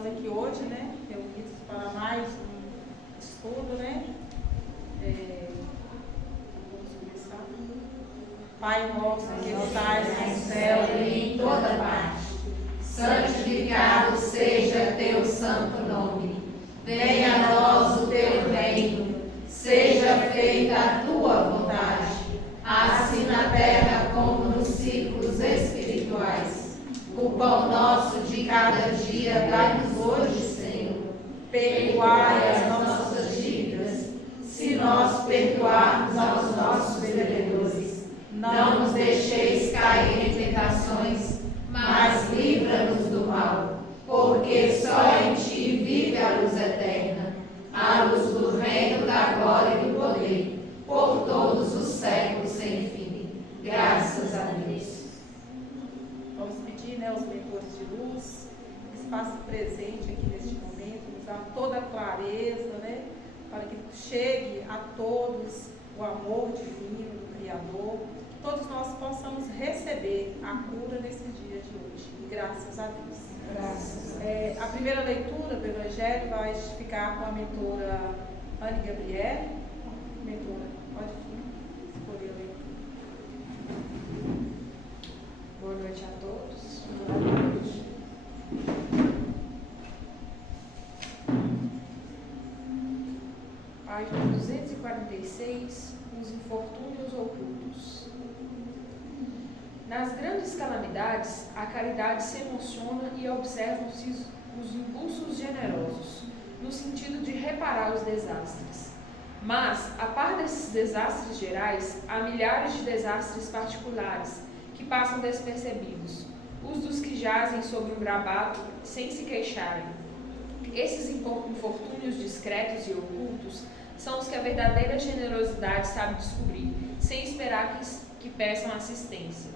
nós aqui hoje, né, reunidos para mais um estudo, né? Vamos começar. Pai nosso que estás no céu e em toda parte, santificado seja teu santo nome. Venha a nós o teu reino, seja feita a tua vontade, assim na terra como nos círculos espirituais. O pão nosso de cada dia dai-nos hoje, Senhor. Perdoai as nossas dívidas, se nós perdoarmos aos nossos devedores. Não nos deixeis cair em tentações, mas livra-nos do mal, porque só em ti vive a luz eterna, a luz do reino, da glória e do poder, por todos os séculos sem fim. Graças a Deus. Vamos pedir, né, aos mentores de luz que se façam presente aqui neste momento, nos dá toda a clareza, né, para que chegue a todos o amor divino do Criador, que todos nós possamos receber a cura nesse dia de hoje. Graças a Deus. Graças a Deus. A primeira leitura do Evangelho vai ficar com a mentora Anne Gabriele. Mentora, pode escolher a leitura. Boa noite a todos. Boa noite. Página 246, os infortúnios ocultos. Nas grandes calamidades, a caridade se emociona e observam-se os impulsos generosos, no sentido de reparar os desastres. Mas, a par desses desastres gerais, há milhares de desastres particulares, que passam despercebidos, os dos que jazem sobre um brabado sem se queixarem. Esses infortúnios discretos e ocultos são os que a verdadeira generosidade sabe descobrir, sem esperar que peçam assistência.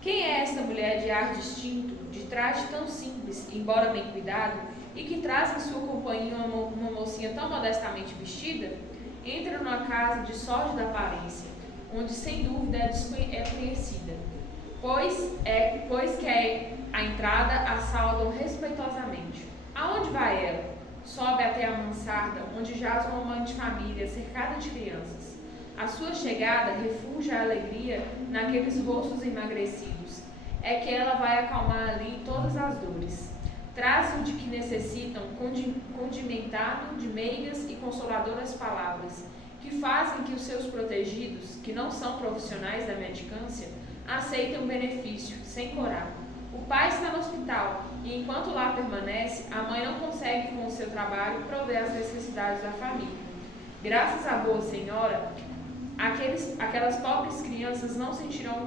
Quem é esta mulher de ar distinto, de traje tão simples, embora bem cuidado, e que traz em sua companhia uma mocinha tão modestamente vestida? Entra numa casa de sórdida aparência, onde sem dúvida é conhecida, pois que a entrada a saudam respeitosamente. Aonde vai ela? Sobe até a mansarda, onde jaz uma mãe de família, cercada de crianças. A sua chegada refugia a alegria naqueles rostos emagrecidos. É que ela vai acalmar ali todas as dores. Traz o de que necessitam, condimentado de meigas e consoladoras palavras, que fazem que os seus protegidos, que não são profissionais da mendicância, aceitem o benefício, sem corar. O pai está no hospital e, enquanto lá permanece, a mãe não consegue, com o seu trabalho, prover as necessidades da família. Graças à boa senhora, aquelas pobres crianças não sentirão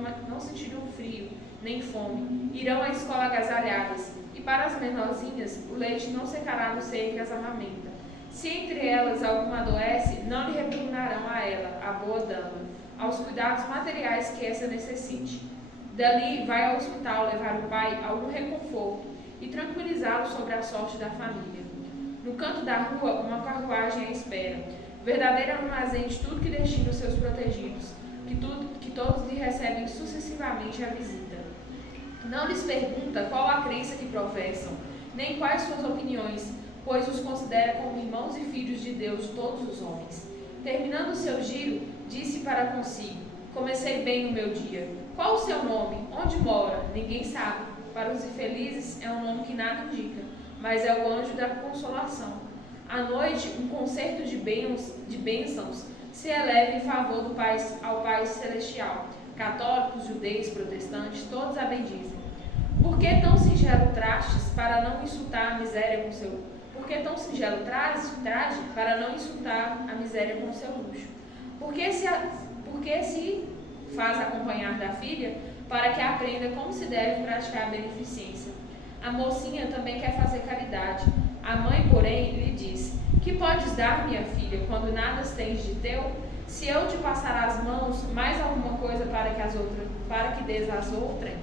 frio, nem fome, irão à escola agasalhadas, e para as menorzinhas, o leite não secará no seio que as amamenta. Se entre elas alguma adoece, não lhe repugnarão a ela, a boa dama, aos cuidados materiais que essa necessite. Dali vai ao hospital levar o pai algum reconforto e tranquilizá-lo sobre a sorte da família. No canto da rua, uma carruagem à espera, verdadeiro armazém de tudo que destina os seus protegidos, que todos lhe recebem sucessivamente a visita. Não lhes pergunta qual a crença que professam, nem quais suas opiniões, pois os considera como irmãos e filhos de Deus todos os homens. Terminando o seu giro, disse para consigo: comecei bem o meu dia. Qual o seu nome? Onde mora? Ninguém sabe. Para os infelizes é um nome que nada indica, mas é o anjo da consolação. À noite, um concerto de bênçãos se eleva em favor ao Pai Celestial. Católicos, judeus, protestantes, todos a bendizem. Por que tão singelo trastes para não insultar a miséria com seu... Por que tão singelo traje para não insultar a miséria com seu luxo? Por que se faz acompanhar da filha para que aprenda como se deve praticar a beneficência? A mocinha também quer fazer caridade. A mãe, porém, lhe diz: que podes dar, minha filha, quando nada tens de teu? Se eu te passar as mãos, mais alguma coisa para que dês às outrem?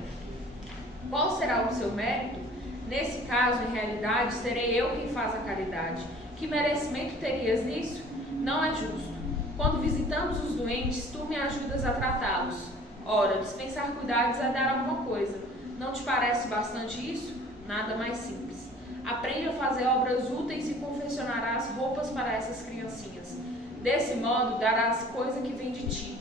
Qual será o seu mérito? Nesse caso, em realidade, serei eu quem faz a caridade. Que merecimento terias nisso? Não é justo. Quando visitamos os doentes, tu me ajudas a tratá-los. Ora, dispensar cuidados é dar alguma coisa. Não te parece bastante isso? Nada mais simples. Aprende a fazer obras úteis e confeccionarás roupas para essas criancinhas. Desse modo, darás coisa que vem de ti.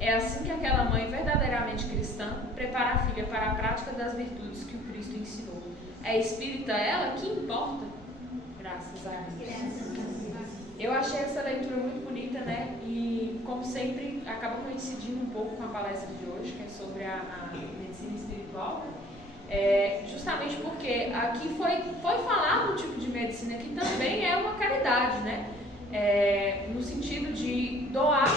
É assim que aquela mãe verdadeiramente cristã prepara a filha para a prática das virtudes que o Cristo ensinou. É espírita ela? Que importa? Graças a Deus. Eu achei essa leitura muito bonita, né? E, como sempre, acaba coincidindo um pouco com a palestra de hoje, que é sobre a medicina espiritual. Justamente porque aqui foi falado um tipo de medicina que também é uma caridade, né? No sentido de doar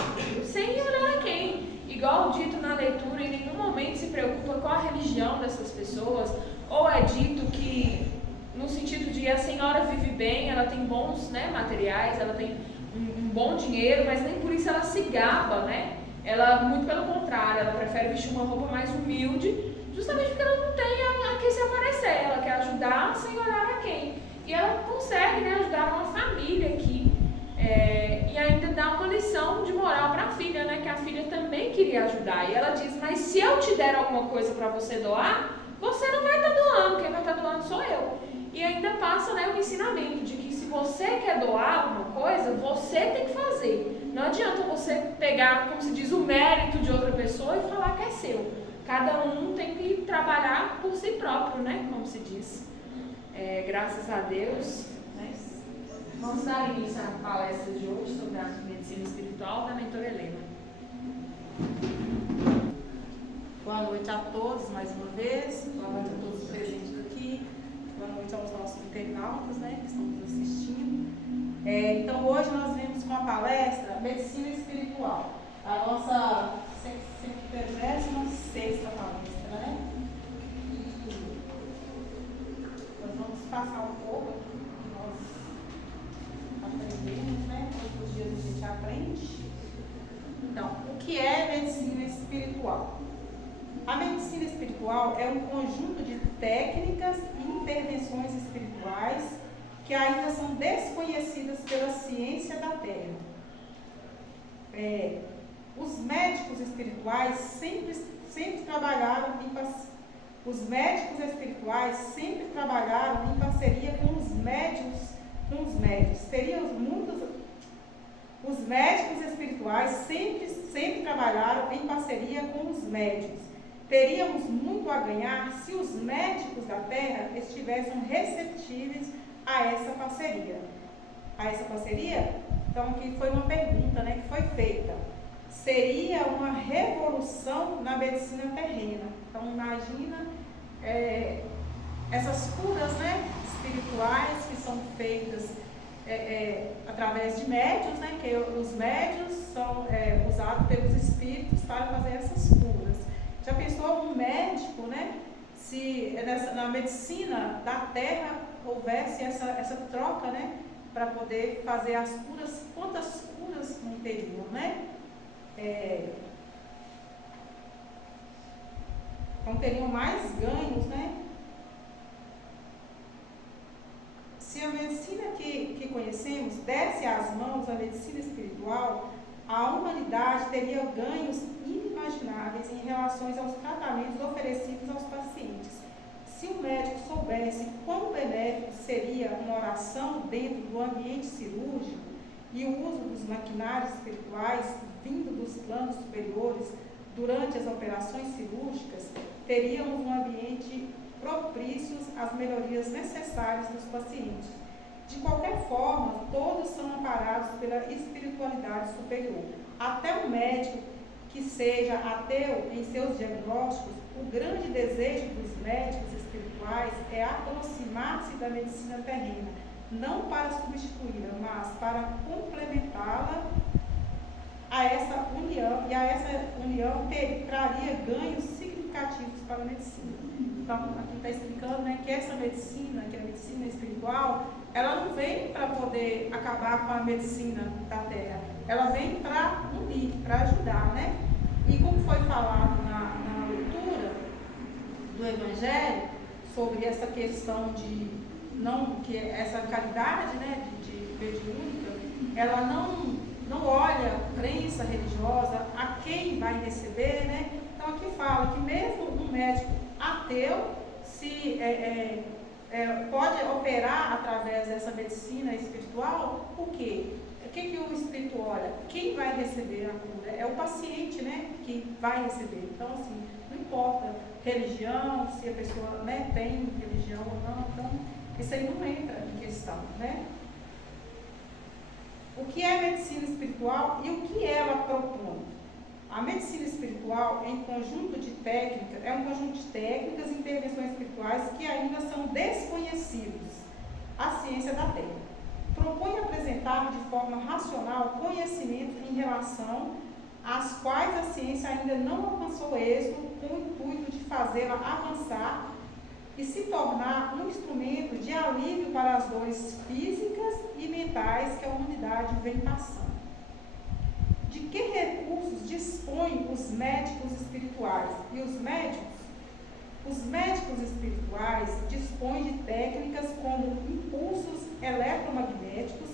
sem olhar a quem. Igual dito na leitura, em nenhum momento se preocupa com a religião dessas pessoas, ou é dito que, no sentido de a senhora vive bem, ela tem bons, né, materiais, ela tem um bom dinheiro, mas nem por isso ela se gaba, né? Ela, muito pelo contrário, ela prefere vestir uma roupa mais humilde, justamente porque ela não tem a que se aparecer, ela quer ajudar sem olhar a quem. E ela consegue, né, ajudar uma família aqui, e ainda dá uma lição de moral para a filha, né, que a filha também queria ajudar. E ela diz, mas se eu te der alguma coisa para você doar, você não vai estar doando, quem vai estar doando sou eu. E ainda passa, né, o ensinamento de que se você quer doar alguma coisa, você tem que fazer. Não adianta você pegar, como se diz, o mérito de outra pessoa e falar que é seu. Cada um tem que trabalhar por si próprio, né, como se diz. Graças a Deus. Vamos dar início à palestra de hoje sobre a medicina espiritual da mentora Helena. Boa noite a todos mais uma vez, boa noite a todos presentes aqui, boa noite aos nossos internautas, né, que estão nos assistindo. Então hoje nós vemos com a palestra Medicina Espiritual, a nossa 56ª palestra, né? Nós vamos passar um pouco do que nós aprendemos, né? Todos os dias a gente aprende. Então, o que é medicina espiritual? A medicina espiritual é um conjunto de técnicas e intervenções espirituais que ainda são desconhecidas pela ciência da Terra. Os médicos espirituais sempre trabalharam em parceria com os médios. Os médicos espirituais sempre trabalharam em parceria com os médios. Teríamos muito a ganhar se os médicos da Terra estivessem receptíveis a essa parceria. Então, aqui foi uma pergunta, né, que foi feita. Seria uma revolução na medicina terrena. Então, imagina essas curas, né, espirituais que são feitas através de médiuns, né, que os médiuns são usados pelos espíritos para fazer essas curas. Já pensou um médico, né, se na medicina da Terra houvesse essa troca, né, para poder fazer as curas? Quantas curas não teriam, né? Então teriam mais ganhos, né? Se a medicina que conhecemos desse às mãos a medicina espiritual, a humanidade teria ganhos inimagináveis em relação aos tratamentos oferecidos aos pacientes. Se o médico soubesse quão benéfico seria uma oração dentro do ambiente cirúrgico e o uso dos maquinários espirituais vindo dos planos superiores durante as operações cirúrgicas, teríamos um ambiente propício às melhorias necessárias dos pacientes. De qualquer forma, todos são amparados pela espiritualidade superior. Até o médico que seja ateu em seus diagnósticos, o grande desejo dos médicos espirituais é aproximar-se da medicina terrena, não para substituí-la, mas para complementá-la a essa união, e a essa união traria ganhos significativos para a medicina. Então, aqui está explicando, né, que essa medicina, que é a medicina espiritual, ela não vem para poder acabar com a medicina da Terra, ela vem para unir, para ajudar, né? E como foi falado na leitura do Evangelho, sobre essa questão de que essa caridade, né, de mediúnica, ela não olha crença religiosa, a quem vai receber, né? Então aqui fala que mesmo um médico ateu, se pode operar através dessa medicina espiritual, por quê? O que o Espírito olha? Quem vai receber a cura? É o paciente, né, que vai receber. Então, assim, não importa religião, se a pessoa, né, tem religião ou não, então, isso aí não entra em questão, né? O que é medicina espiritual e o que ela propõe? A medicina espiritual é um conjunto de técnicas e intervenções espirituais que ainda são desconhecidos à ciência da Terra. Propõe apresentar de forma racional conhecimentos em relação às quais a ciência ainda não alcançou êxito, com o intuito de fazê-la avançar e se tornar um instrumento de alívio para as dores físicas e mentais que a humanidade vem passando. De que recursos dispõem os médicos espirituais? E os médicos espirituais dispõem de técnicas como impulsos eletromagnéticos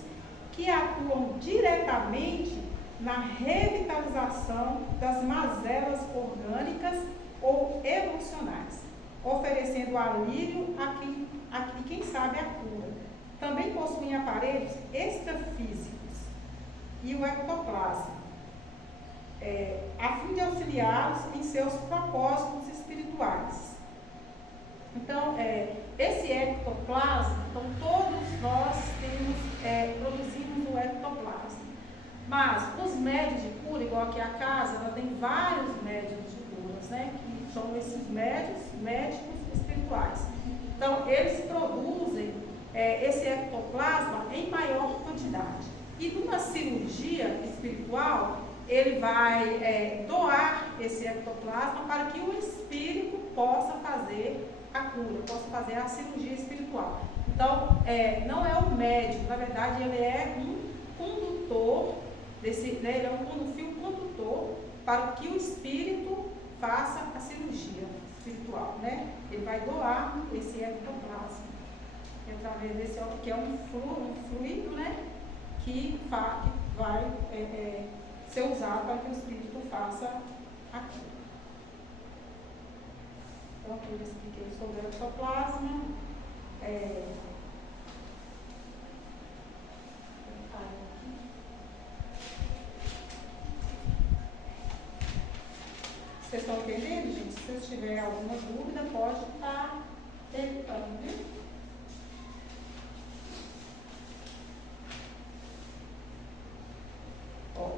que atuam diretamente na revitalização das mazelas orgânicas ou emocionais, oferecendo alívio a quem sabe a cura. Também possuem aparelhos extrafísicos e o ectoplasma, a fim de auxiliá-los em seus propósitos espirituais. Então, esse ectoplasma, então todos nós produzimos o ectoplasma. Mas os médios de cura, igual aqui a casa, ela tem vários médios de curas, né? Que são esses médicos espirituais. Então, eles produzem esse ectoplasma em maior quantidade. E numa cirurgia espiritual, ele vai doar esse ectoplasma para que o espírito possa fazer a cura, possa fazer a cirurgia espiritual. Então, não é o médico, na verdade, ele é um condutor, ele é um fio condutor para que o espírito faça a cirurgia espiritual, né? Ele vai doar esse ectoplasma, através desse, que é um fluido, né? Que vai ser usado para que o espírito faça a cura. Então, eu expliquei sobre o ectoplasma. Vocês estão entendendo, gente? Se vocês tiverem alguma dúvida, pode estar perguntando, viu?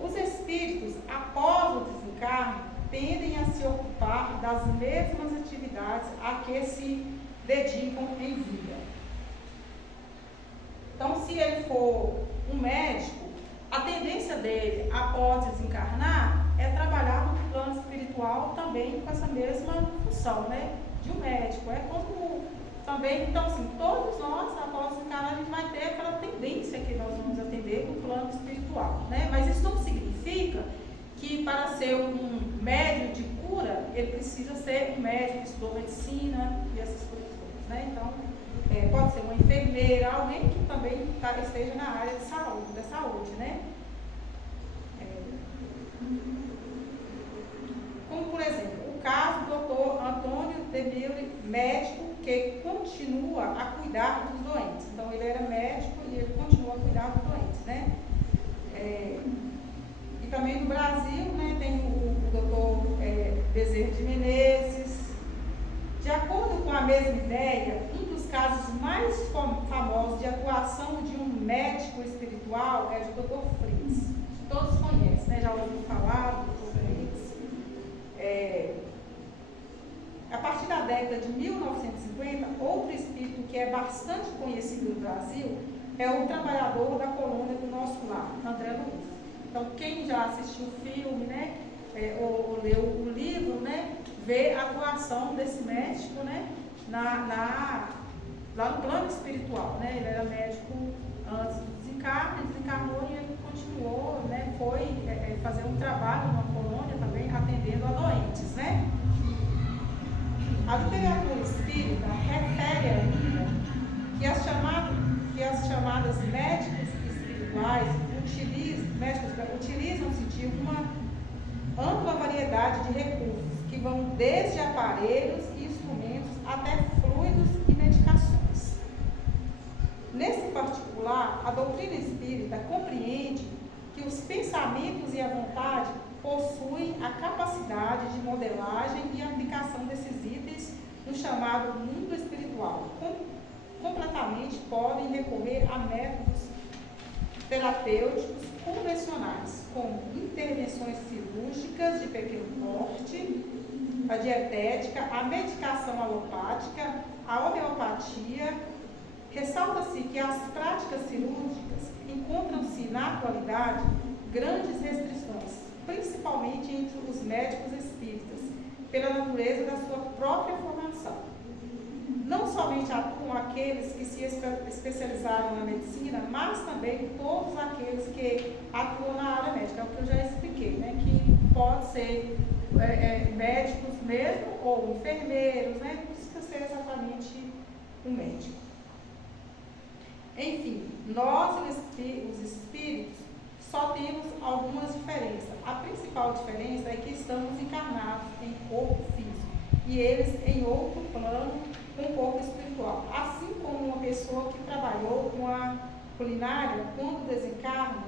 Os espíritos, após o desencarne, tendem a se ocupar das mesmas atividades a que se dedicam em vida. Então, se ele for um médico, a tendência dele, após desencarnar, é trabalhar no plano espiritual também com essa mesma função, né? De um médico. É como também, então, assim, todos nós, após desencarnar, a gente vai ter aquela tendência que nós vamos atender no plano espiritual, né? Mas isso não significa que para ser um médium de cura, ele precisa ser um médico que estudou medicina e essas coisas todas, né? Então, pode ser uma enfermeira, alguém que também esteja na área de saúde, da saúde, né? Como, por exemplo, o caso do Dr. Antônio Demille, médico que continua a cuidar dos doentes. Então, ele era médico e ele continua a cuidar dos doentes, né? E também no Brasil, né, tem o doutor Bezerra de Menezes. De acordo com a mesma ideia, um dos casos mais famosos de atuação de um médico espiritual é o doutor Fritz. Todos conhecem, né? Já ouviram falar do doutor Fritz. A partir da década de 1950, outro espírito que é bastante conhecido no Brasil é o trabalhador da colônia do Nosso Lar, André Luiz. Então, quem já assistiu o filme, né, ou leu o livro, né, vê a atuação desse médico, né, lá no plano espiritual, né? Ele era médico antes do desencarne, desencarnou e ele continuou, né, foi fazer um trabalho numa colônia também, atendendo a doentes, né? A literatura espírita refere ainda que as chamadas médicos espirituais utilizam-se de uma ampla variedade de recursos, que vão desde aparelhos e instrumentos até fluidos e medicações. particular, a doutrina espírita compreende que os pensamentos e a vontade possuem a capacidade de modelagem e aplicação desses itens no chamado mundo espiritual. Completamente podem recorrer a métodos terapêuticos convencionais, como intervenções cirúrgicas de pequeno porte, a dietética, a medicação alopática, a homeopatia. Ressalta-se que as práticas cirúrgicas encontram-se na atualidade grandes restrições, principalmente entre os médicos espíritas, pela natureza da sua própria formação. Não somente atuam aqueles que se especializaram na medicina, mas também todos aqueles que atuam na área médica, é o que eu já expliquei, né? Que pode ser médicos mesmo, ou enfermeiros, né? Não precisa ser exatamente um médico. Enfim, nós, os espíritos, só temos algumas diferenças. A principal diferença é que estamos encarnados em corpo físico e eles em outro plano, com um corpo espiritual. Assim como uma pessoa que trabalhou com a culinária, quando desencarna,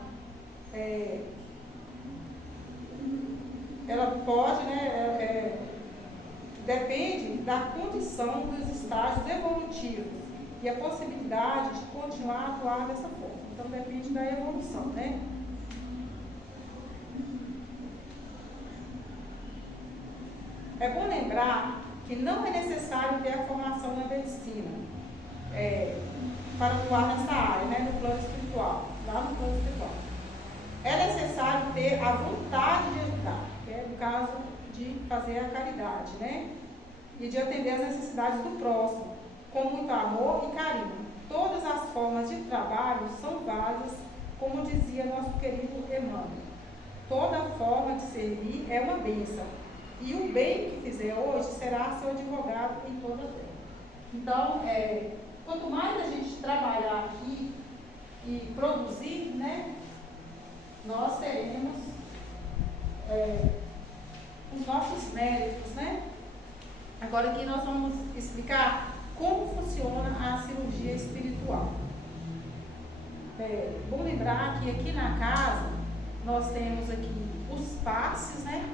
ela pode, depende da condição dos estágios evolutivos e a possibilidade de continuar a atuar dessa forma. Então, depende da evolução, né? É bom lembrar que não é necessário ter a formação na medicina para atuar nessa área, né, no plano espiritual, lá no plano espiritual. É necessário ter a vontade de ajudar, que é o caso de fazer a caridade, né? E de atender às necessidades do próximo, com muito amor e carinho. Todas as formas de trabalho são válidas, como dizia nosso querido Emmanuel. Toda forma de servir é uma bênção, e o bem que fizer hoje será seu advogado em toda a terra. Então, quanto mais a gente trabalhar aqui e produzir, né, nós teremos os nossos méritos, né? Agora aqui nós vamos explicar como funciona a cirurgia espiritual. Bom lembrar que aqui na casa nós temos aqui os passes, né?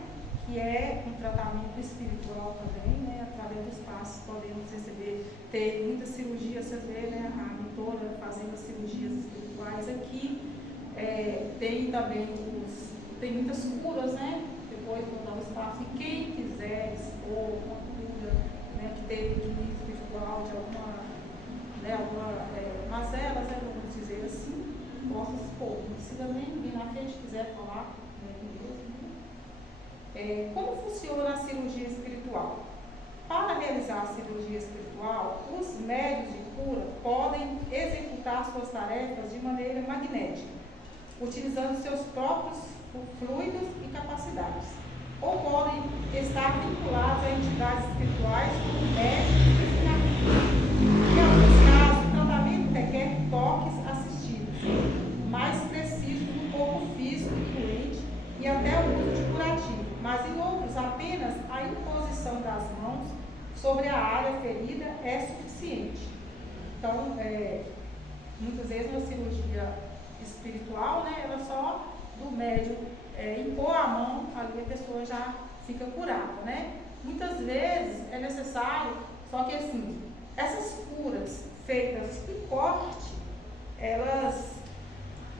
Que é um tratamento espiritual também, né? Através dos passes podemos ter muitas cirurgias, vocês veem, né? A mentora fazendo as cirurgias espirituais aqui. Tem também tem muitas curas, né? Depois vou dar o espaço e quem quiser expor uma cura, né, que teve crise espiritual de alguma mazelas, vamos dizer assim, possa expor. Não precisa nem vir na frente, quiser falar, como funciona a cirurgia espiritual? Para realizar a cirurgia espiritual, os médios de cura podem executar suas tarefas de maneira magnética, utilizando seus próprios fluidos e capacidades, ou podem estar vinculados a entidades espirituais como médicos e terapeutas. Em alguns casos, o tratamento requer toques assistidos, mais precisos no corpo físico do doente e até o uso de curativo, mas em outros apenas a imposição das mãos sobre a área ferida é suficiente. Então, muitas vezes na cirurgia espiritual, né, ela só do médium impor a mão, ali a pessoa já fica curada, né? Muitas vezes é necessário, só que assim, essas curas feitas com corte, elas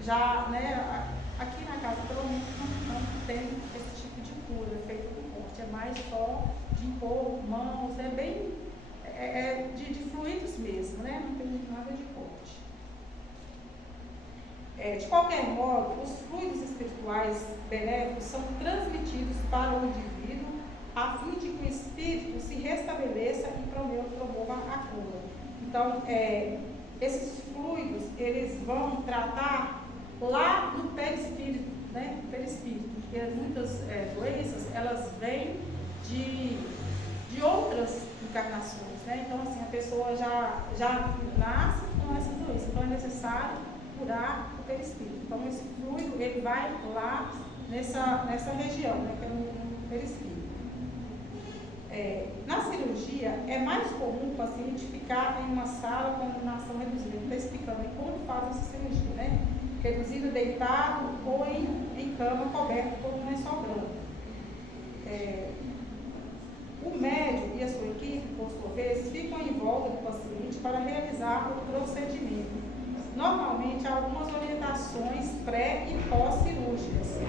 já, né, aqui na casa pelo menos não tem esse tipo de cura feita com corte, é mais só de impor mãos, é bem de fluidos mesmo, né? Não tem nada de corte. De qualquer modo, os fluidos espirituais benéficos são transmitidos para o indivíduo a fim de que o espírito se restabeleça e promova a cura. Então, esses fluidos, eles vão tratar lá no perispírito, né? Perispírito, porque muitas doenças, elas vêm de outras encarnações, né? Então, assim, a pessoa já nasce com essas doenças, então é necessário curar o perispírito. Então, esse fluido, ele vai lá nessa região, né, que é no perispírito. Na cirurgia, é mais comum o paciente ficar em uma sala com iluminação reduzida. Está explicando aí como faz essa cirurgia, né? Reduzido, deitado ou em cama coberto por um lençol branco. O médico e a sua equipe, por sua vez, ficam em volta do paciente para realizar o procedimento. Normalmente, há algumas orientações pré- e pós-cirúrgicas,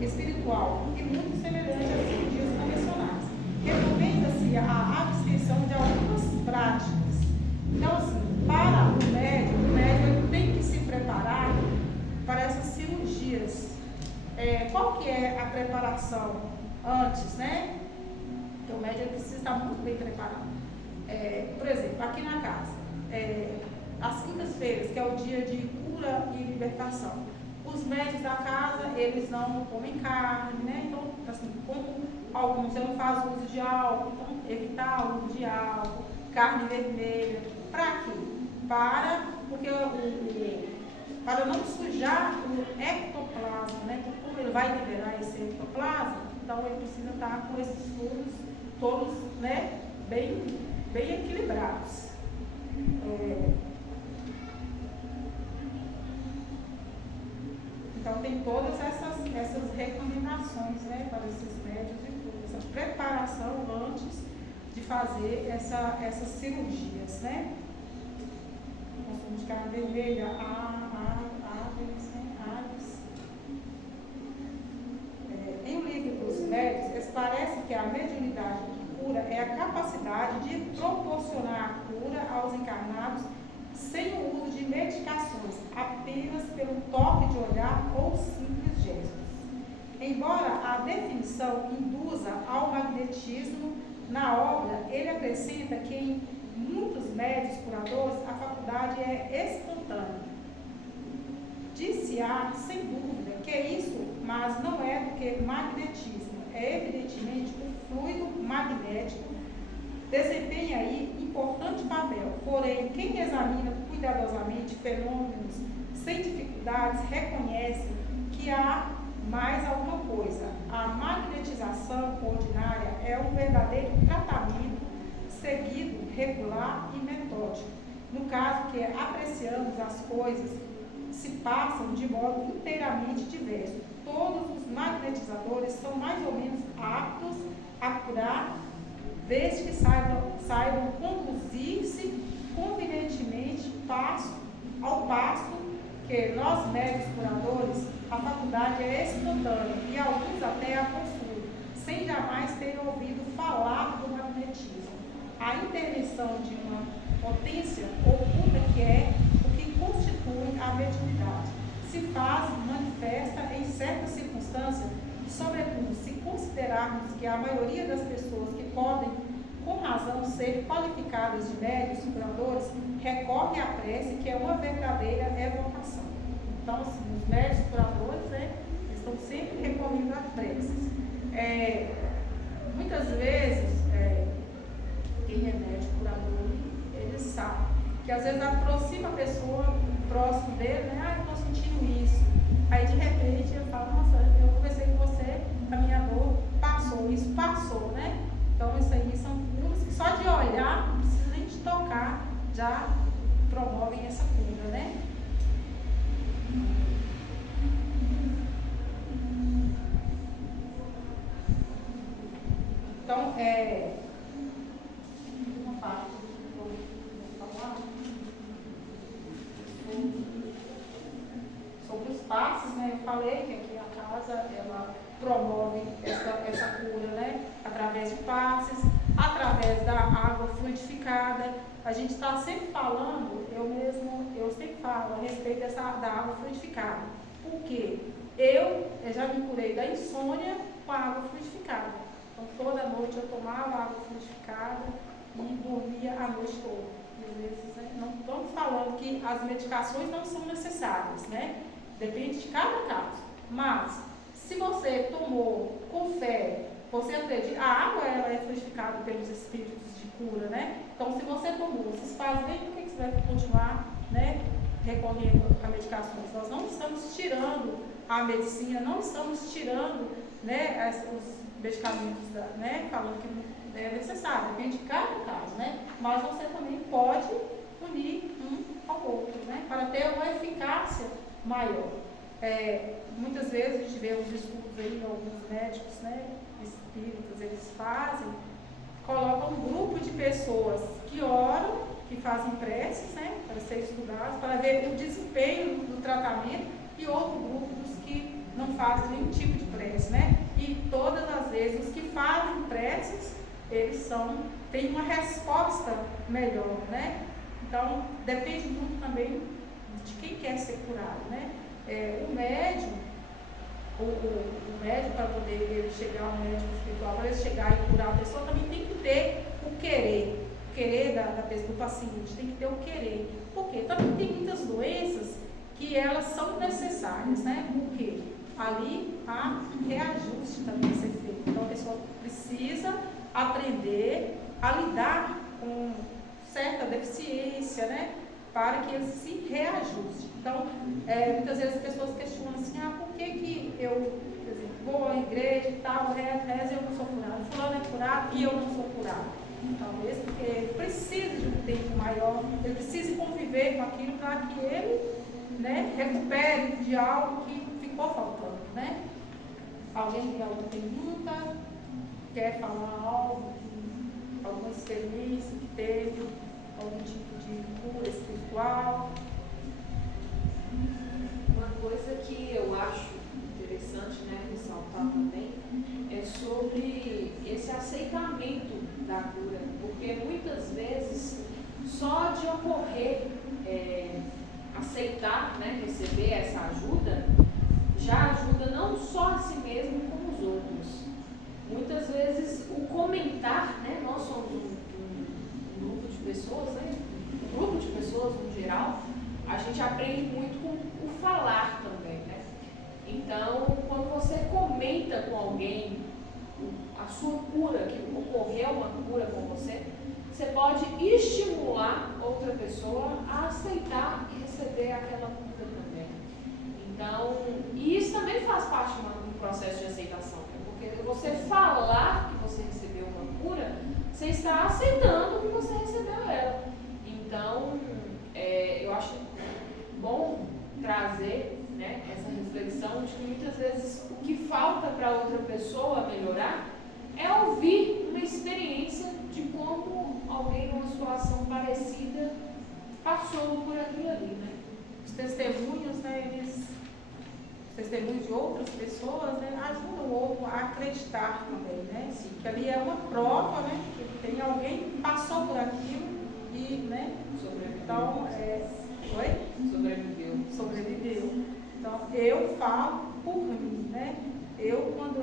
espiritual e muito semelhante às cirurgias convencionais. Recomenda-se a abstenção de algumas práticas. Então, assim, para o médico tem que se preparar para essas cirurgias. Qual que é a preparação antes, né? Então, o médico precisa estar muito bem preparado. Por exemplo, aqui na casa, às quintas-feiras, que é o dia de cura e libertação, os médicos da casa, eles não comem carne, né? Então, assim, como alguns não fazem uso de álcool, então evitar o uso de álcool, carne vermelha. Para quê? Para não sujar o ectoplasma, né? Então, como ele vai liberar esse ectoplasma, então ele precisa estar com esses fluidos todos, né, bem equilibrados. Então tem todas essas recomendações, né, para esses médicos e tudo, essa preparação antes de fazer essas cirurgias, né? Consumo de carne vermelha, aves. Em um livro dos médicos, esclarece que a mediunidade de cura é a capacidade de proporcionar a cura aos encarnados sem o uso de medicações, apenas pelo toque de olhar ou simples gestos. Embora a definição induza ao magnetismo, na obra ele acrescenta que em muitos médios curadores a faculdade é espontânea. Disse-á, sem dúvida, que é isso, mas não é do que magnetismo. É evidentemente o fluido magnético desempenha aí importante papel. Porém, quem examina cuidadosamente fenômenos sem dificuldades reconhece que há mais alguma coisa. A magnetização ordinária é um verdadeiro tratamento seguido, regular e metódico. No caso que apreciamos as coisas se passam de modo inteiramente diverso. Todos os magnetizadores são mais ou menos aptos a curar, desde que saibam conduzir-se convenientemente ao passo que nós, médicos curadores, a faculdade é espontânea e alguns até a possuem, sem jamais terem ouvido falar do magnetismo. A intervenção de uma potência oculta que é o que constitui a mediunidade se faz manifesta em certas circunstâncias, sobretudo se considerarmos que a maioria das pessoas que podem, com razão, ser qualificadas de médios curadores, recorre à prece, que é uma verdadeira evocação. Então, assim, os médios curadores, né, estão sempre recorrendo a preces. Muitas vezes, quem é médico curador, ele sabe que às vezes aproxima a pessoa próximo dele, né? Eu estou sentindo isso. Aí de repente ele fala, nossa, eu conversei com você, a minha dor passou, isso passou, né? Então isso aí são curas que só de olhar, não precisa nem de tocar, já promovem essa cura, né? Então, uma parte que eu vou falar sobre os passes, né? Eu falei que aqui a casa, ela promove essa cura, né? Através de passes, através da água fluidificada. A gente está sempre falando, eu sempre falo a respeito da água fluidificada. Por quê? Eu já me curei da insônia com a água fluidificada. Então, toda noite eu tomava água fluidificada e dormia a noite toda. E às vezes, né, não estamos falando que as medicações não são necessárias, né? Depende de cada caso. Mas, se você tomou com fé, você acredita, a água ela é fluidificada pelos espíritos de cura, né? Então, se você tomou, se faz bem, por que você vai continuar, né, recorrendo a medicações? Nós não estamos tirando a medicina, não estamos tirando, né, os medicamentos, né, falando que é necessário, depende de cada caso, né? Mas você também pode unir um ao outro, né, para ter uma eficácia maior. Muitas vezes a gente vê uns estudos aí, alguns médicos, né, espíritas, eles colocam um grupo de pessoas que oram, que fazem preces, né, para ser estudados, para ver o desempenho do tratamento, e outro grupo dos que não fazem nenhum tipo de prece, né? E todas as vezes os que fazem preces, eles têm uma resposta melhor, né? Então, depende muito também de quem quer ser curado, né? O médium, para poder ele chegar, um médico espiritual, para ele chegar e curar a pessoa, também tem que ter o querer do paciente, tem que ter o querer. Porque também tem muitas doenças que elas são necessárias, né? Porque ali há reajuste também a ser feito. Então a pessoa precisa aprender a lidar com certa deficiência, né? Para que ele se reajuste. Então, muitas vezes as pessoas questionam assim, por que eu, por exemplo, vou à igreja e tal, rezo e eu não sou curado, fulano é curado e eu não sou curado. Talvez porque ele precisa de um tempo maior, ele precisa conviver com aquilo para que ele, né, recupere de algo que ficou faltando, né? Alguém tem alguma pergunta? Quer falar algo? Alguma experiência que teve? Algum tipo de cura espiritual? Uma coisa que eu acho interessante, né, ressaltar também, é sobre esse aceitamento da cura, porque muitas vezes só de ocorrer aceitar, né, receber essa ajuda, já ajuda não só a si mesmo, como os outros. Muitas vezes o comentar, né, nós somos um grupo de pessoas, né, um grupo de pessoas no geral, a gente aprende muito com o falar também, né? Então, quando você comenta com alguém a sua cura, que ocorreu uma cura com você, você pode estimular outra pessoa a aceitar e receber aquela cura também. Então, e isso também faz parte do processo de aceitação, né? Porque você falar que você recebeu uma cura, você está aceitando que você recebeu ela. Então, eu acho bom trazer, né, essa reflexão de que muitas vezes o que falta para outra pessoa melhorar é ouvir uma experiência de como alguém numa situação parecida passou por aquilo ali, né? Os testemunhos, né, os testemunhos de outras pessoas, né, ajudam o outro a acreditar também, né? Sim. Que ali é uma prova, né, que tem alguém que passou por aquilo e, né, Sobreviveu. Então, Sobreviveu. Então, eu falo por mim, né? Quando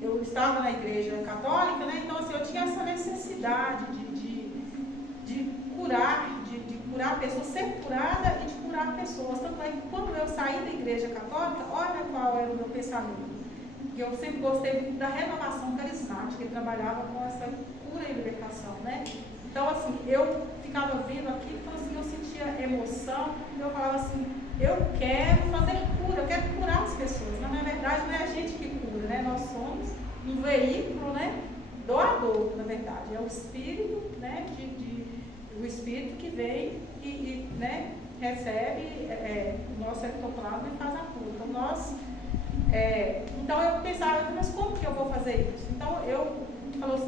eu estava na igreja católica, né? Então, assim, eu tinha essa necessidade de curar, de curar pessoas, ser curada e de curar pessoas. Tanto é que quando eu saí da igreja católica, olha qual era o meu pensamento. Porque eu sempre gostei muito da renovação carismática e trabalhava com essa cura e libertação, né? Então, assim, eu ficava vendo aquilo, então, assim, eu sentia emoção, eu falava assim, eu quero fazer cura, eu quero curar as pessoas. Mas, na verdade, não é a gente que cura, né? Nós somos um veículo, né, doador, na verdade. É o Espírito, né, o Espírito que vem e né, recebe o nosso ectoplasma e faz a cura. Então, então eu pensava, mas como que eu vou fazer isso? Então, eu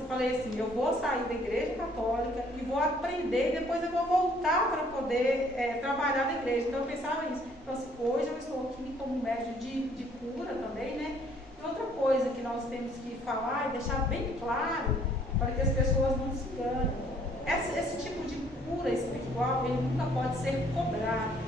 falei assim, eu vou sair da igreja católica e vou aprender, e depois eu vou voltar para poder trabalhar na igreja. Então eu pensava isso. Então, assim, hoje eu estou aqui como médium de cura também, né? E outra coisa que nós temos que falar e deixar bem claro, para que as pessoas não se enganem. Esse tipo de cura espiritual, ele nunca pode ser cobrado.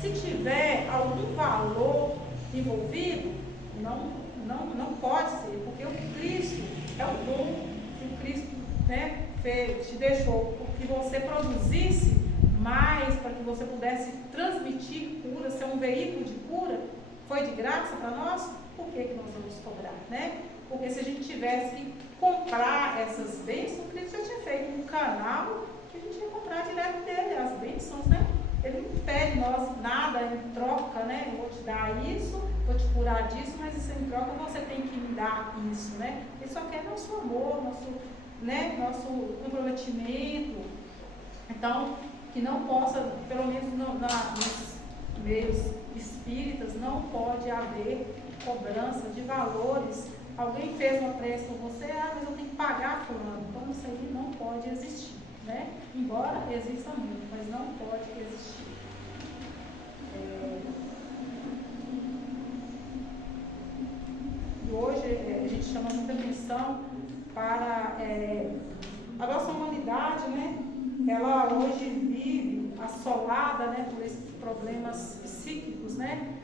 Se tiver algum valor envolvido, não pode ser, porque o Cristo é o dom que o Cristo, né, te deixou, que você produzisse mais para que você pudesse transmitir cura, ser um veículo de cura, foi de graça para nós, por que nós vamos cobrar, né? Porque se a gente tivesse que comprar essas bênçãos, o Cristo já tinha feito um canal que a gente ia comprar direto dele, as bênçãos, né? Ele não pede nós nada em troca, né? Eu vou te dar isso, vou te curar disso, mas isso em troca você tem que me dar isso, né? Ele só quer nosso amor, nosso comprometimento. Então, que não possa, pelo menos nos meios espíritas, não pode haver cobrança de valores. Alguém fez uma prece com você, mas eu tenho que pagar fulano. Então, isso aí não pode existir, né? Embora exista muito, mas não pode existir. E hoje a gente chama muita atenção para a nossa humanidade, né? Ela hoje vive assolada, né, por esses problemas psíquicos, né?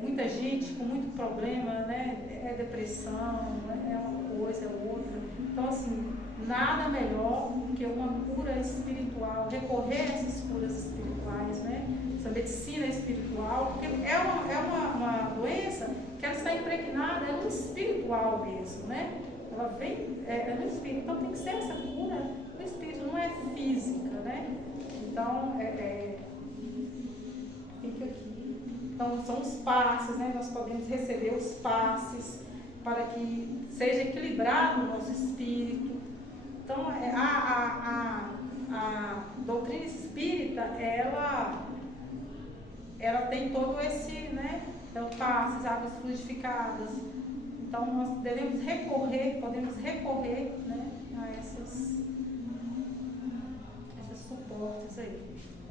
Muita gente com muito problema, né? Depressão, é uma coisa, é outra. Então, assim, nada melhor do que uma cura espiritual, recorrer a essas curas espirituais, né? Essa medicina espiritual, porque é uma doença que ela está impregnada, é no espiritual mesmo, né? Ela vem, no espírito, então tem que ser essa cura no espírito, não é física, né? Então, fica aqui. Então, são os passes, né? Nós podemos receber os passes para que seja equilibrado o nosso espírito. Então, a doutrina espírita, ela tem todo esse, né? Então, passes, águas fluidificadas. Então, nós podemos recorrer, né, a esses suportes aí.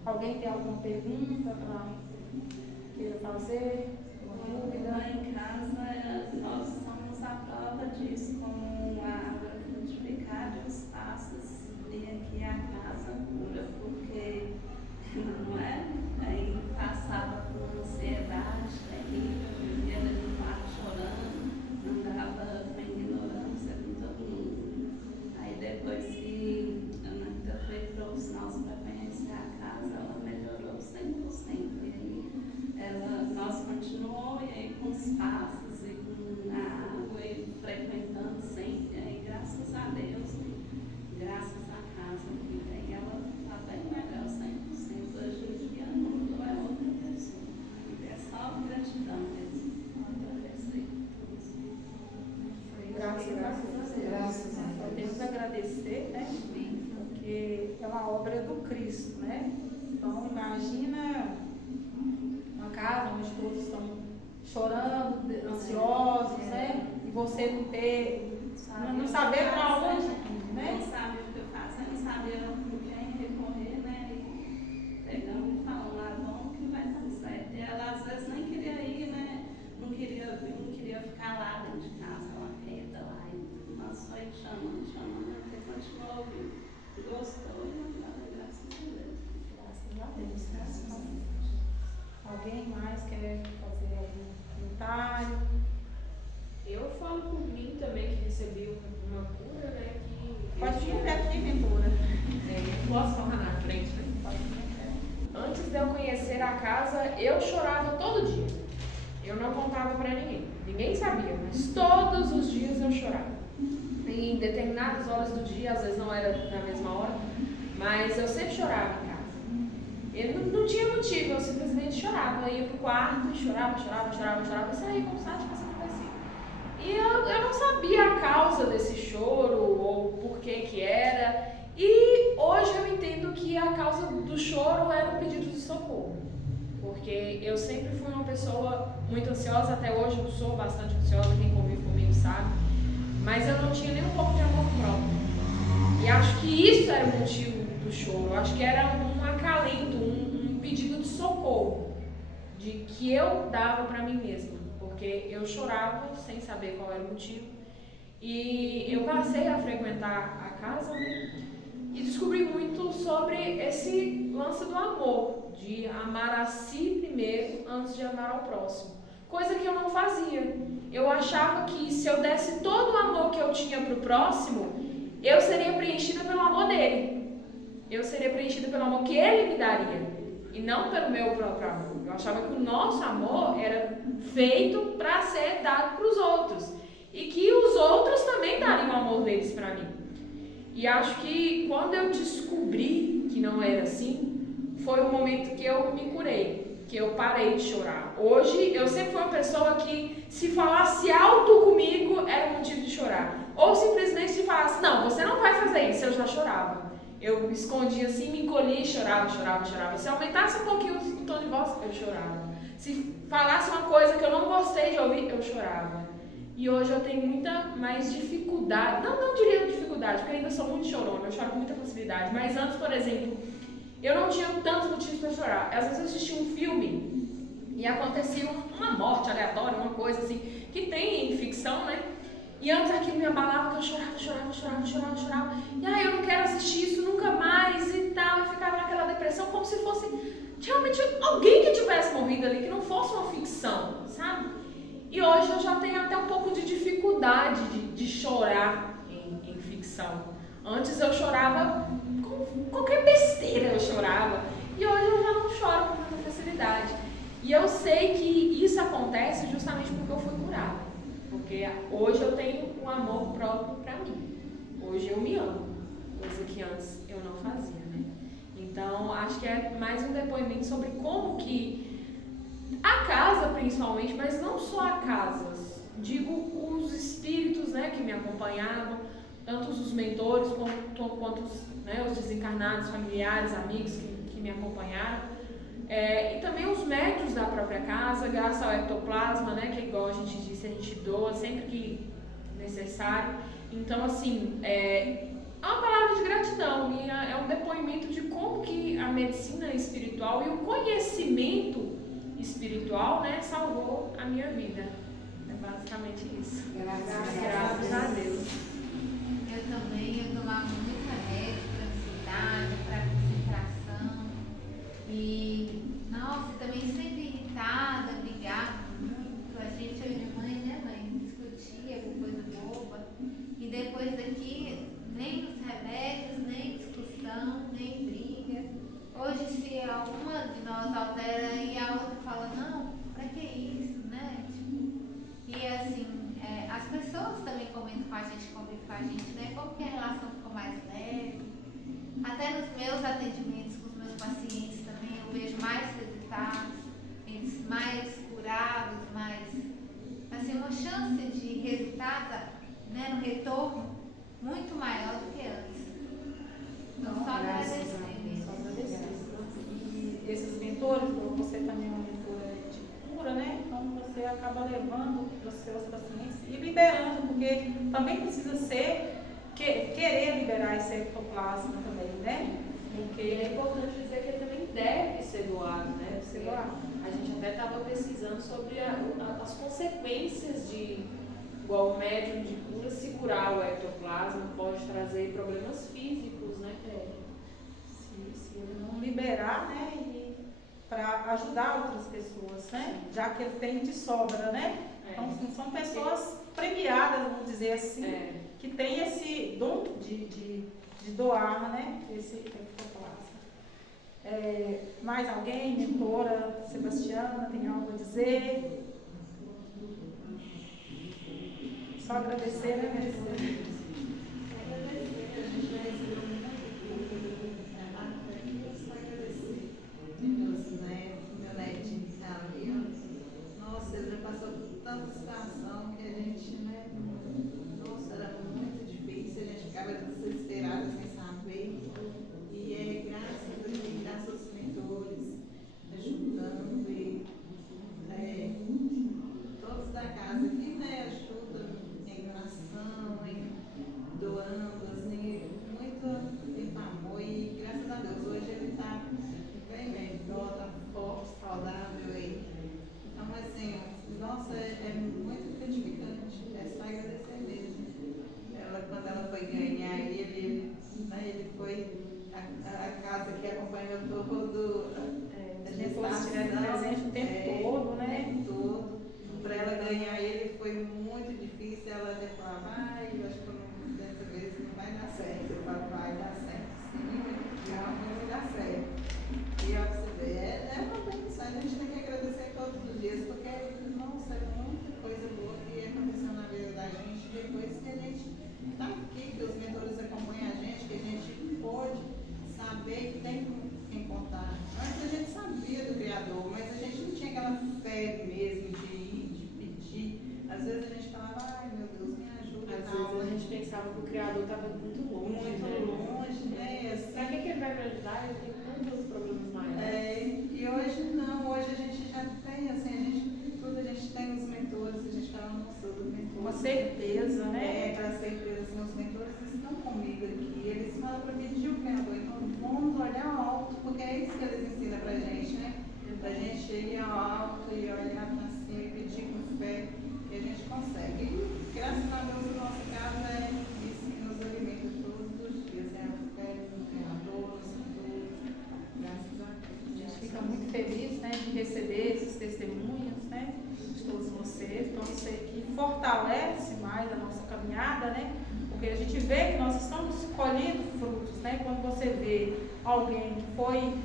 Alguém tem alguma pergunta para queira fazer? Alguma dúvida? Lá em casa, nós somos a prova disso, como a água fluidificada e os passos. E aqui a casa cura, porque não é? Aí passava por uma ansiedade terrível, vivia dentro do quarto chorando, andava com ignorância com todo mundo. Aí depois que a Anitta trouxe nós para conhecer a casa, ela melhorou 100%. E aí nós continuamos aí com os passos e com a água e frequentando sempre. Aí graças a Deus, graças à casa, aí ela está bem melhor 100%. Hoje em dia não mudou, é outra pessoa. É só gratidão mesmo. Agradecer por isso. Graças a Deus. Podemos agradecer, né? Porque é uma obra do Cristo, né? Então, imagina uma casa onde todos estão chorando, ansiosos, né? E você não saber para onde, né? Não sabe o que fazer, não sabe com quem recorrer, né? E pegando e falando lá, bom, que vai dar certo. E ela às vezes nem queria ir, né? Não queria ficar lá dentro de casa, ela quieta lá. E nós foi chamando, até continuou ouvindo. Gostou e agora, graças a Deus. Graças a Deus. Alguém mais quer fazer algum comentário? Eu falo por mim também, que recebi uma cura, né? Pode vir aqui, mentora. Posso falar na frente, né? Pode vir. Antes de eu conhecer a casa, eu chorava todo dia. Eu não contava para ninguém. Ninguém sabia, mas todos os dias eu chorava. Em determinadas horas do dia, às vezes não era na mesma hora, mas eu sempre chorava em casa. Eu não tinha motivo, eu simplesmente chorava. Eu ia pro quarto e chorava e saía como se nada tivesse acontecido. E eu não sabia a causa desse choro ou por que era. E hoje eu entendo que a causa do choro era o pedido de socorro. Porque eu sempre fui uma pessoa muito ansiosa, até hoje eu sou bastante ansiosa, quem convive comigo sabe. Mas eu não tinha nem um pouco de amor próprio. E acho que isso era o motivo do choro. Eu acho que era um acalento, um pedido de socorro, de que eu dava para mim mesma. Porque eu chorava sem saber qual era o motivo. E eu passei a frequentar a casa, né? E descobri muito sobre esse lance do amor, de amar a si primeiro antes de amar ao próximo. Coisa que eu não fazia. Eu achava que se eu desse todo o amor que eu tinha para o próximo, eu seria preenchida pelo amor dele. Eu seria preenchida pelo amor que ele me daria, e não pelo meu próprio amor. Eu achava que o nosso amor era feito para ser dado para os outros, e que os outros também dariam o amor deles para mim. E acho que quando eu descobri que não era assim, foi o momento que eu me curei. que eu parei de chorar. Hoje, eu sempre fui uma pessoa que, se falasse alto comigo, era um motivo de chorar. Ou simplesmente se falasse, não, você não vai fazer isso, eu já chorava. Eu me escondia assim, me encolhia e chorava. Se aumentasse um pouquinho o tom de voz, eu chorava. Se falasse uma coisa que eu não gostei de ouvir, eu chorava. E hoje eu tenho muita mais dificuldade, não diria dificuldade, porque eu ainda sou muito chorona, eu choro com muita facilidade. Mas antes, por exemplo, eu não tinha tantos motivos para chorar. Às vezes eu assistia um filme e acontecia uma morte aleatória, uma coisa assim, que tem em ficção, né? E antes aquilo me abalava, que eu chorava. E eu não quero assistir isso nunca mais e tal. E ficava naquela depressão como se fosse realmente alguém que tivesse morrido ali, que não fosse uma ficção, sabe? E hoje eu já tenho até um pouco de dificuldade de chorar em ficção. Antes eu chorava com qualquer besteira, eu chorava. E hoje eu já não choro com muita facilidade. E eu sei que isso acontece justamente porque eu fui curada. Porque hoje eu tenho um amor próprio para mim. Hoje eu me amo, coisa que antes eu não fazia, né? Então, acho que é mais um depoimento sobre como que a casa, principalmente, mas não só a casa, digo os espíritos, né, que me acompanhavam, tanto os mentores quanto os desencarnados, familiares, amigos que me acompanharam. E também os médios da própria casa, graças ao ectoplasma, né, que igual a gente disse, a gente doa sempre que necessário. Então, assim, é uma palavra de gratidão e é um depoimento de como que a medicina espiritual e o conhecimento espiritual, né, salvou a minha vida. É basicamente isso. Graças a Deus. Eu também tomava muito remédio para ansiedade, para concentração. E, nossa, também sempre irritada, brigava muito. A gente, eu e minha mãe, né, mãe, discutia alguma coisa boba. E depois daqui, nem os remédios, nem discussão, nem briga. Hoje, se alguma de nós altera e a outra fala, não, pra que isso, né? E assim, as pessoas também comentam com a gente, convivem com a gente, né? Como que a relação ficou mais leve. Até nos meus atendimentos com os meus pacientes também, eu vejo mais resultados, eles mais curados, mais, assim, uma chance de resultado, né, no retorno muito maior do que antes. Então, só agradecer mesmo. E esses mentores, você também é uma mentora de cura, né? Então você acaba levando para os seus pacientes e liberando, porque também precisa ser querer liberar esse ectoplasma também, né? Porque é importante dizer que ele também deve ser doado, né? Deve ser doado. A gente até estava pesquisando sobre as consequências de, igual o médium de cura, se curar o ectoplasma pode trazer problemas físicos, né? Se ele não liberar, né? E para ajudar outras pessoas, né? Já que ele tem de sobra, né? Então são pessoas premiadas, vamos dizer assim, que tem esse dom de doar, né? Esse ectoplasma. Mais alguém? Mentora Sebastiana, tem algo a dizer? Só agradecer, né, Mercedes? Meu netinho está ali, ó. Nossa, ele já passou por tanta situação que a gente, né? Nossa, era muito difícil, a gente ficava desesperada sem saber. E graças a Deus, graças aos mentores, ajudando e todos da casa aqui, né? Ajudam em oração, em achava que o Criador estava muito longe, muito né? longe, né? Assim, Pra que ele vai me ajudar? Eu tenho tantos problemas maiores. e hoje não, hoje a gente já tem, assim, a gente tem os mentores, a gente fala, nossa, do mentor. Uma certeza, né? Aquela certeza, meus mentores estão comigo aqui, eles falam para pedir o Criador, então vamos olhar alto, porque é isso que eles ensinam pra gente, né? Pra gente ir ao alto e olhar para cima e pedir com fé que a gente consegue. E graças a Deus, a nossa casa é isso que nos alimenta todos os dias, é a fé no Criador, no Senhor, graças a Deus. A gente fica muito feliz, né, de receber esses testemunhos, né, de todos vocês. Então isso aqui fortalece mais a nossa caminhada, né, porque a gente vê que nós estamos colhendo frutos, né, quando você vê alguém que foi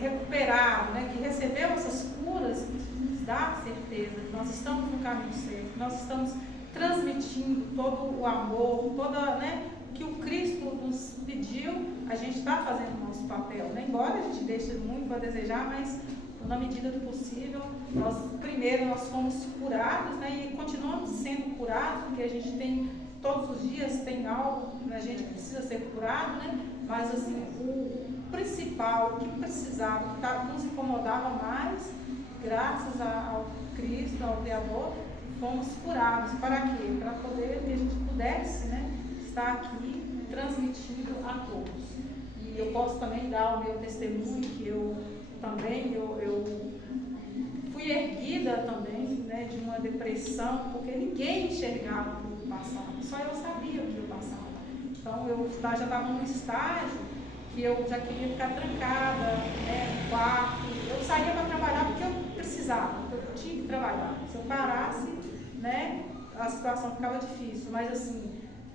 recuperado, né, que recebeu essas curas, isso nos dá certeza que nós estamos no caminho certo, que nós estamos transmitindo todo o amor, toda, né, que o Cristo nos pediu, a gente está fazendo o nosso papel, né? Embora a gente deixe muito a desejar, mas na medida do possível, primeiro nós fomos curados, né? E continuamos sendo curados, porque a gente tem, todos os dias tem algo na gente que precisa ser curado, né? Mas assim, o principal, o que precisava, que nos incomodava mais, graças ao Cristo, ao Criador, fomos curados. Para quê? Para poder que a gente pudesse, né, estar aqui transmitindo a todos. E eu posso também dar o meu testemunho, que eu fui erguida também, né, de uma depressão, porque ninguém enxergava o que eu passava, só eu sabia o que eu passava. Então eu já estava num estágio que eu já queria ficar trancada, né, no quarto. Eu saía para trabalhar porque eu precisava, eu tinha que trabalhar. Se eu parasse, né, a situação ficava difícil, mas assim,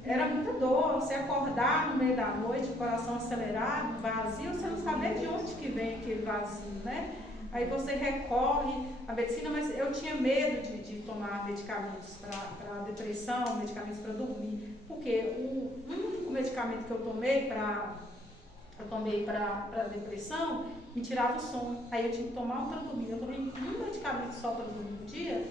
era muita dor, você acordar no meio da noite, o coração acelerado, vazio, você não saber de onde que vem aquele vazio, né? Aí você recorre à medicina, mas eu tinha medo de tomar medicamentos para depressão, medicamentos para dormir, porque o único medicamento que eu tomei para depressão me tirava o sono. Aí eu tinha que tomar um para dormir. Eu tomei um medicamento só para dormir no dia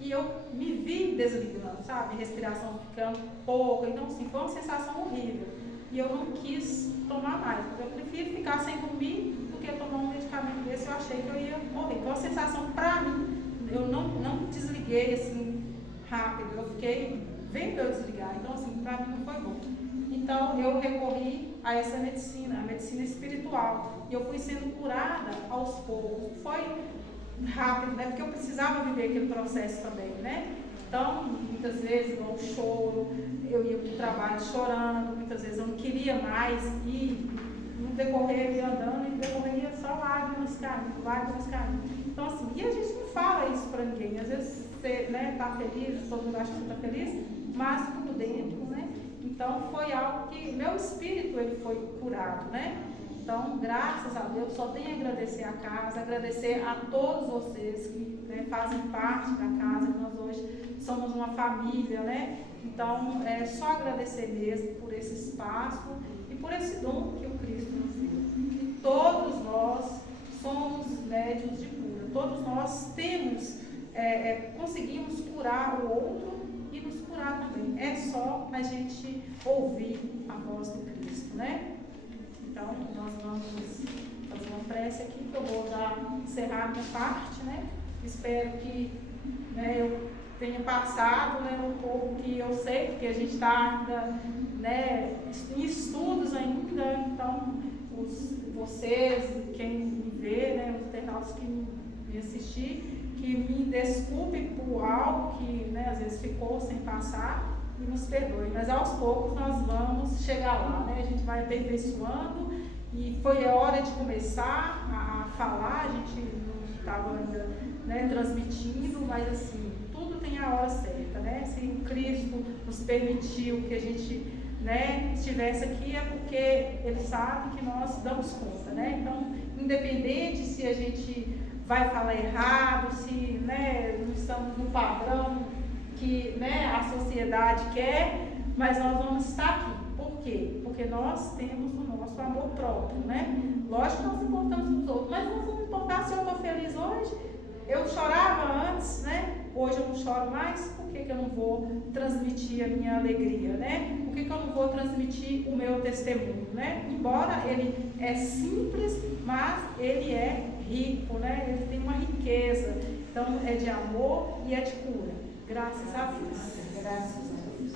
e eu me vi desligando, sabe? Respiração ficando pouca. Então, assim, foi uma sensação horrível. E eu não quis tomar mais. Eu prefiro ficar sem dormir do que tomar um medicamento desse. Eu achei que eu ia morrer. Então, a sensação para mim, eu não desliguei assim rápido. Eu fiquei vendo eu desligar. Então, assim, para mim não foi bom. Então, eu recorri a essa medicina, a medicina espiritual. E eu fui sendo curada aos poucos. Foi rápido, né? Porque eu precisava viver aquele processo também, né? Então, muitas vezes, igual o choro, eu ia para o trabalho chorando, muitas vezes eu não queria mais ir, no decorrer eu ia andando e no decorrer ia só lágrimas caindo. Então, assim, e a gente não fala isso para ninguém. Às vezes você, né, tá feliz, todo mundo acha que você está feliz, mas tudo dentro, né? Então, foi algo que meu espírito ele foi curado, né? Então, graças a Deus, só tenho a agradecer a casa, agradecer a todos vocês que, né, fazem parte da casa, que nós hoje somos uma família, né? Então, é só agradecer mesmo por esse espaço e por esse dom que o Cristo nos deu. E todos nós somos médiuns de cura, todos nós temos, conseguimos curar o outro e nos curar também. É só a gente ouvir a voz do Cristo, né? Então, nós vamos fazer uma prece aqui, que eu vou encerrar a minha parte, né? Espero que, né, eu tenha passado, né, um pouco que eu sei, porque a gente está ainda, né, em estudos ainda, então, vocês, quem me vê, né, os internautas que me assistir, que me desculpe por algo que, né, às vezes ficou sem passar, e nos perdoe, mas aos poucos nós vamos chegar lá, né? A gente vai aperfeiçoando e foi a hora de começar a falar, a gente não estava ainda, né, transmitindo, mas assim, tudo tem a hora certa, né? Se o Cristo nos permitiu que a gente, né, estivesse aqui, é porque Ele sabe que nós damos conta, né? Então, independente se a gente vai falar errado, se, né, não estamos no padrão que, né, a sociedade quer, mas nós vamos estar aqui. Por quê? Porque nós temos o nosso amor próprio, né? Lógico que nós importamos uns outros, mas nós vamos importar se eu estou feliz hoje. Eu chorava antes, né? Hoje eu não choro mais, por que eu não vou transmitir a minha alegria, né? O que que eu não vou transmitir o meu testemunho, né? Embora ele é simples, mas ele é rico, né? Ele tem uma riqueza. Então, é de amor e é de cura. Graças a Deus. Graças a Deus.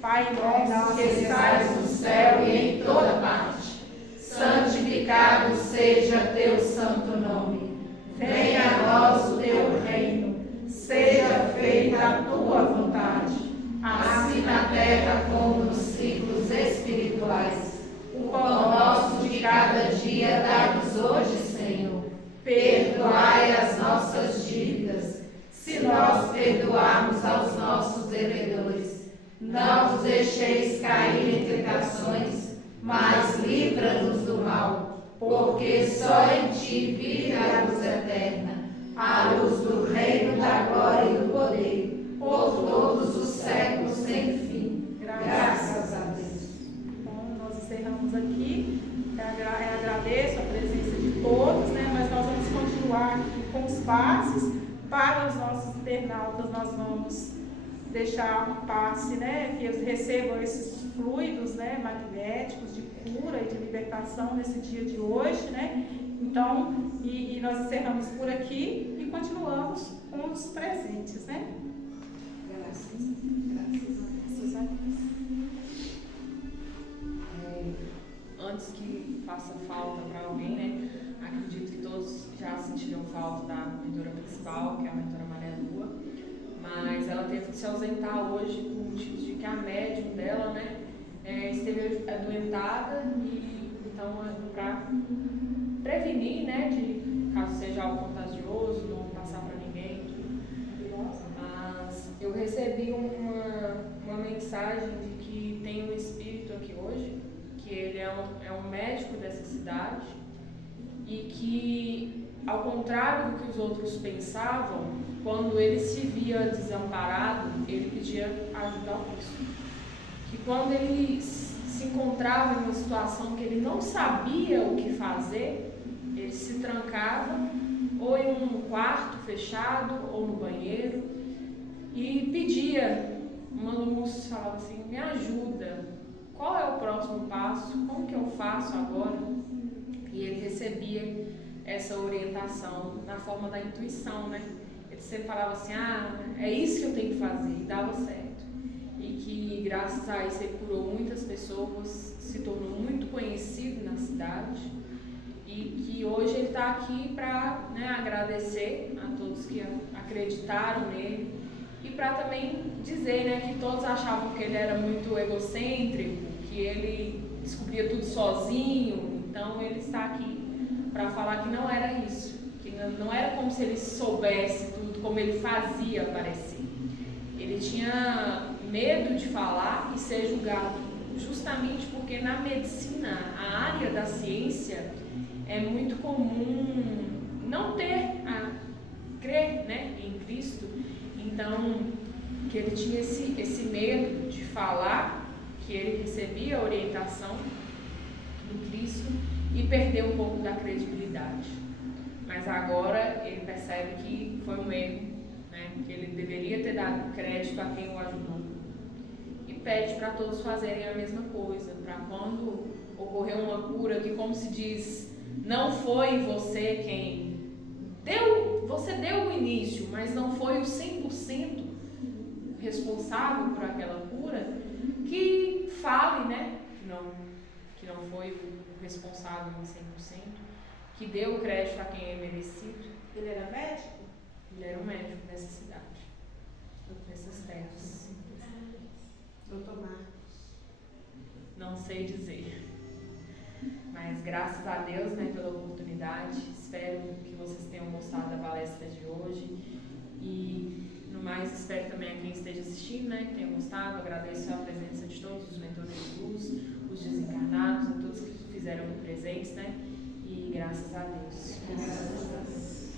Pai nosso Que estais no céu e em toda parte, santificado seja teu santo nome. Venha a nós o teu reino. Seja feita a tua vontade, assim na terra como nos ciclos espirituais. O pão nosso de cada dia dá-nos hoje, Senhor. Perdoai as nossas dívidas, se nós perdoarmos aos nossos devedores. Não nos deixeis cair em tentações, mas livra-nos do mal, porque só em ti vive a luz eterna, a luz do reino da glória e do poder, por todos os séculos sem fim. Graças a Deus. Então, nós encerramos aqui. Eu agradeço a presença de todos, né? Mas nós vamos continuar aqui com os passes para os nossos internautas. Nós vamos deixar um passe, né? Que eles recebam esses fluidos, né? Magnéticos de cura e de libertação nesse dia de hoje, né? Então, e nós encerramos por aqui e continuamos com os presentes, né? Graças a Deus. Antes que faça falta para alguém, né? Acredito que todos já sentiram falta da mentora principal, que é a mentora Maria Lua, mas ela teve que se ausentar hoje por motivo de que a médium dela, né, esteve adoentada, e então para prevenir, né, de caso seja algo contagioso, não passar para ninguém. Mas eu recebi uma mensagem de que tem um espírito aqui hoje, que ele é um médico dessa cidade, e que, ao contrário do que os outros pensavam, quando ele se via desamparado, ele pedia ajuda ao Cristo. Que quando ele se encontrava em uma situação que ele não sabia o que fazer, ele se trancava ou em um quarto fechado ou no banheiro e pedia. Uma luz falava assim: me ajuda, qual é o próximo passo, como que eu faço agora? E ele recebia essa orientação na forma da intuição, né? Ele sempre falava assim: é isso que eu tenho que fazer, e dava certo. E que graças a isso ele curou muitas pessoas, se tornou muito conhecido na cidade, e que hoje ele está aqui para, né, agradecer a todos que acreditaram nele, e para também dizer, né, que todos achavam que ele era muito egocêntrico, que ele descobria tudo sozinho. Então ele está aqui para falar que não era isso, que não era como se ele soubesse tudo, como ele fazia parecer. Ele tinha medo de falar e ser julgado, justamente porque na medicina, a área da ciência, é muito comum não ter a crer, né, em Cristo. Então, que ele tinha esse medo de falar, que ele recebia a orientação do Cristo e perdeu um pouco da credibilidade. Mas agora ele percebe que foi um erro, né? Que ele deveria ter dado crédito a quem o ajudou. E pede para todos fazerem a mesma coisa, para quando ocorrer uma cura, que, como se diz, não foi você quem deu, você deu o início, mas não foi o 100% responsável por aquela cura, que fale, né, que não foi o responsável em 100%, que deu o crédito a quem é merecido. Ele era médico? Ele era um médico nessa cidade, nessas terras. Doutor Marcos. Não sei dizer, mas graças a Deus, né, pela oportunidade. Espero que vocês tenham gostado da palestra de hoje, e no mais espero também a quem esteja assistindo, né, que tenha gostado. Agradeço a presença de todos os mentores de luz, os desencarnados, a todos que fizeram presentes, né, e graças a Deus. Graças a Deus.